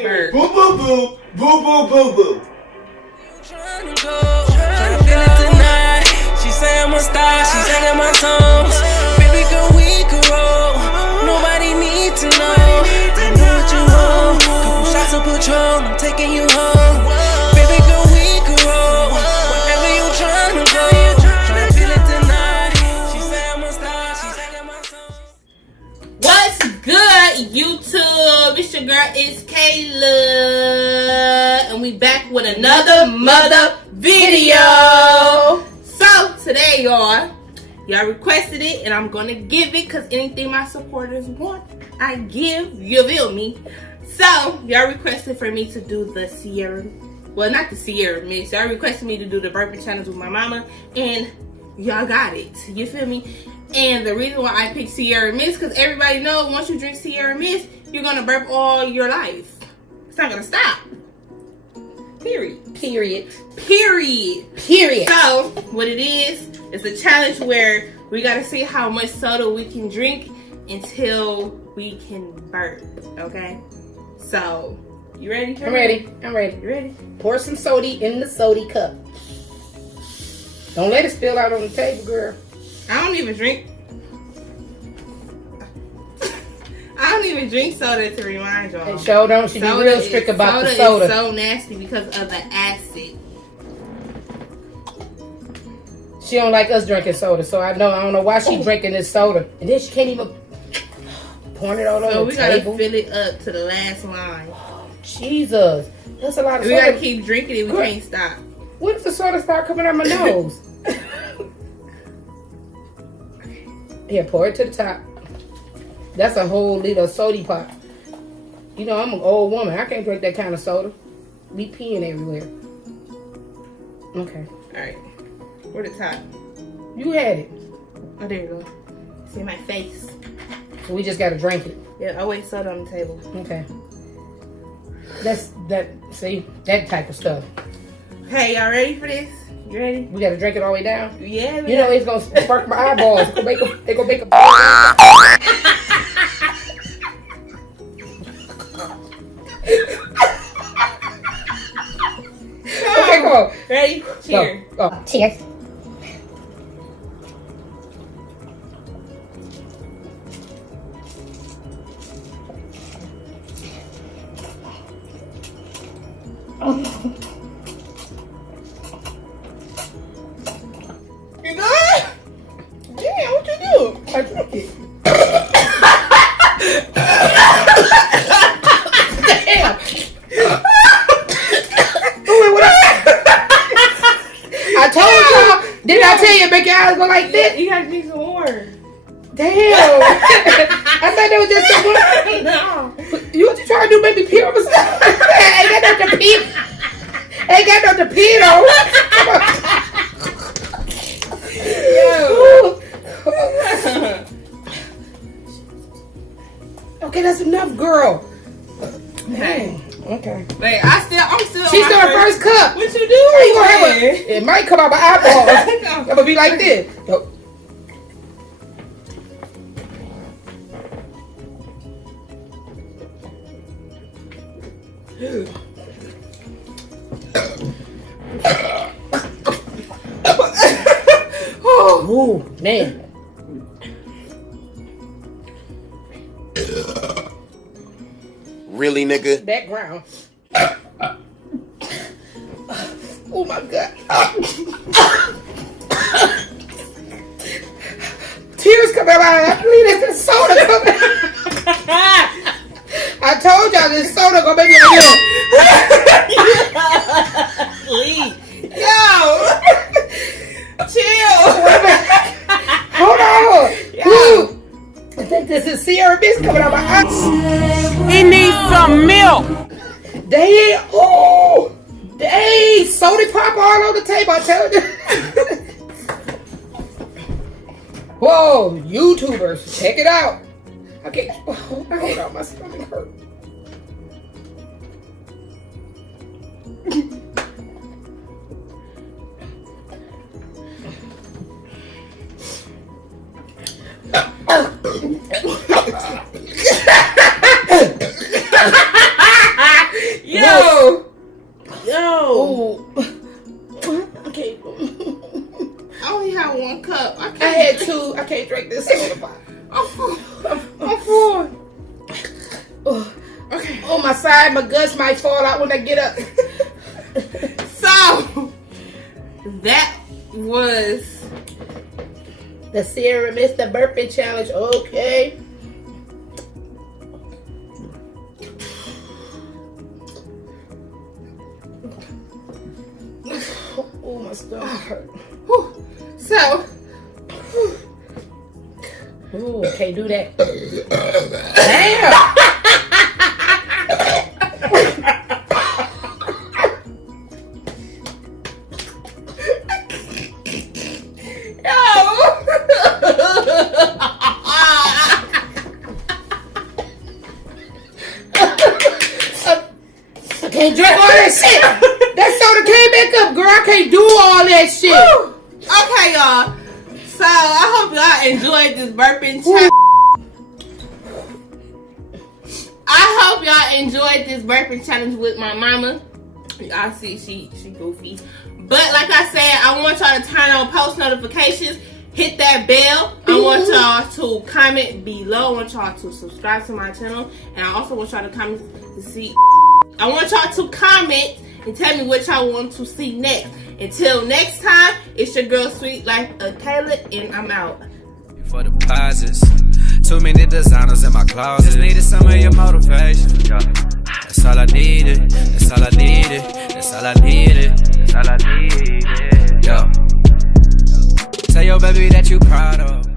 burp. Boo boo boo, boo boo boo boo. Tryna feel it tonight. She say I'm a star, she singing my songs. Baby girl, we can roll. Nobody need to know. I know what you want. Couple shots of Patron, I'm taking you home. Baby girl, we can roll. Wherever you tryna go. Tryna feel it tonight. She say I'm a star, she singing my songs. What's good, YouTube? It's your girl, it's Kayla, and we back with another mother video. So today, y'all requested it, and I'm gonna give it because anything my supporters want, I give. You feel me? So y'all requested for me to do the Sierra, well, not the Sierra Mix. Y'all requested me to do the burping challenge with my mama, and y'all got it. You feel me? And the reason why I picked Sierra Mist, because everybody knows once you drink Sierra Mist, you're gonna burp all your life. It's not gonna stop. Period. So what it is a challenge where we gotta see how much soda we can drink until we can burp. Okay. So you ready? I'm ready. You ready? Pour some soda in the soda cup. Don't let it spill out on the table, girl. I don't even drink soda, to remind y'all. And show don't. She be real strict about the soda. Is so nasty because of the acid. She don't like us drinking soda, so I don't know why she drinking this soda. And then she can't even pour it all over the table. So we gotta fill it up to the last line. Oh, Jesus, that's a lot of we soda. We gotta keep drinking it. We can't stop. When does the soda start coming out my nose? Here, pour it to the top. That's a whole liter of soda pop. You know, I'm an old woman. I can't drink that kind of soda. Be peeing everywhere. Okay. Alright. Where the top? You had it. Oh, there you go. It's in my face. So we just gotta drink it. Yeah, I wait soda on the table. Okay. See, that type of stuff. Hey, y'all ready for this? You ready? We gotta drink it all the way down? Yeah, man. You know it's gonna spark my eyeballs. It's gonna make a Okay, come on. Ready? Cheers. Go. Cheers. You good? Yeah, what you do? I drank it. Damn. I told y'all. Didn't I tell you make your eyes go like this? You gotta drink some more. Damn. I thought that was just some more. No. You what you trying to do? Make me pee on myself? Ain't got nothing to pee. Ain't got nothing to pee on. Okay, that's enough, girl. Okay. Okay. Wait, I'm still. She's still her first cup. What you How you gonna have doing? it might come out my eyeball. I'm gonna be like this. Yo. Oh man. Really, nigga? Background. Oh my God. Tears come out my eyes. I believe it's the soda coming. I told y'all this soda gonna make me Please. Yo. Chill. Hold on. Yo. I think this is Sierra Mist coming out my eyes. He needs some milk. They soda pop all on the table, I tell you. Whoa, YouTubers, check it out. Okay, hold on, my stomach hurt. drink this soda pop. I'm full. I'm full. Oh, Okay. on my side, my guts might fall out when I get up. So that was The serum is the burping challenge. Okay. Oh, my stomach hurt. whew. So Ooh, can't do that. Damn. I can't drink all that shit. That soda came back up, girl. I can't do all that shit. okay, y'all. So I hope y'all enjoyed this burping challenge. I hope y'all enjoyed this burping challenge with my mama. Y'all see she goofy. But like I said, I want y'all to turn on post notifications. Hit that bell. I want y'all to comment below. I want y'all to subscribe to my channel. And I also want y'all to comment to see. I want y'all to comment and tell me what y'all want to see next. Until next time, it's your girl Sweet Life of Kayla, and I'm out. For deposits, too many designers in my closet. Just needed some of your motivation. That's all I needed. That's all I needed. That's all I needed. That's all I needed. Yo. Tell your baby that you proud of.